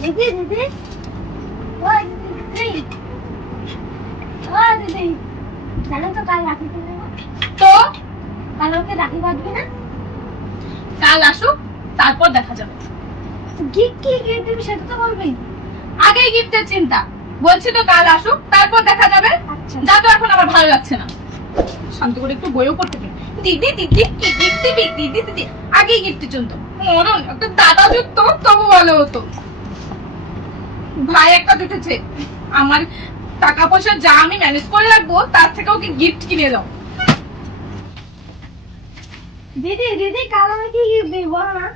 দিদি দিদি। ওই দিদি ও দিদি। জানো তো কাল রাখি তো? কাল ওকে রাখি বাঁধবি না? কাল আসুক তারপর দেখা যাবে। গিফট কি গিফট দিবি সেটা তো বলবি। আগেই গিফটের চিন্তা। বলছি তো কাল আসুক তারপর দেখা যাবে। আচ্ছা। যা তো এখন আমার ভালো লাগছে না। শান্ত করে একটু বইও করতে দে দিদি দিদি কি গিফট দিবি? দিদি দিদি। আগেই গিফটের চিন্তা মরণ একটা দাদা যুক্ত তবু ভালো হতো। ভাই একটা জুটেছে আমার টাকা পয়সা যা আমি ম্যানেজ করে রাখব তার থেকে ওকে গিফট কিনে দাও? দিদি দিদি কাল আমি কি গিফট দিই বল না?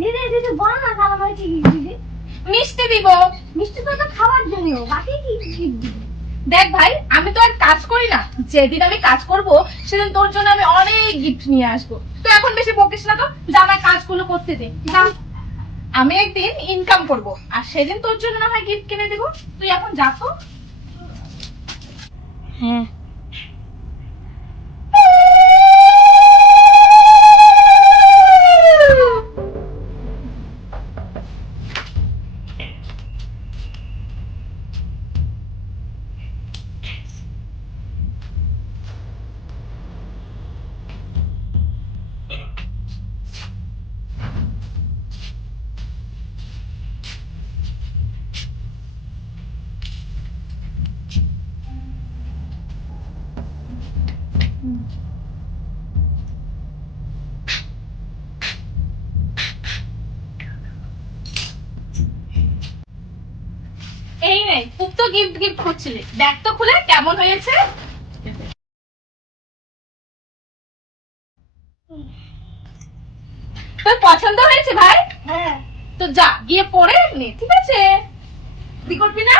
দিদি দিদি বল না কাল আমি কি গিফট দিবি? মিষ্টি দিব। মিষ্টি তো তো খাওয়ার জন্য বাকি কি গিফট দিবি? দেখ ভাই আমি তো আর কাজ করি না। যেদিন আমি কাজ করব সেদিন তোর জন্য আমি অনেক গিফট নিয়ে আসব। তো এখন বেশি বকিস না তো? যা আমার কাজগুলো করতে দে। আমি একদিন ইনকাম করব। আর সেদিন তোর জন্য না হয় গিফট কিনে দেবো। তুই এখন যা তো। হ্যাঁ। এই নে খুব তো গিফট গিফট করছিলি। দেখ তো খুলে কেমন হয়েছে? তোর পছন্দ হয়েছে ভাই? হ্যাঁ। তো যা গিয়ে পড়ে নে ঠিক আছে? তুই করবি না?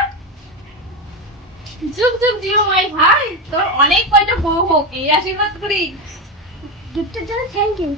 যুগ যুগ জিও মাই ভাই। তোর অনেক কয়টা বউ হোক, এই আশীর্বাদ করি। গিফটের জন্য থ্যাংক ইউ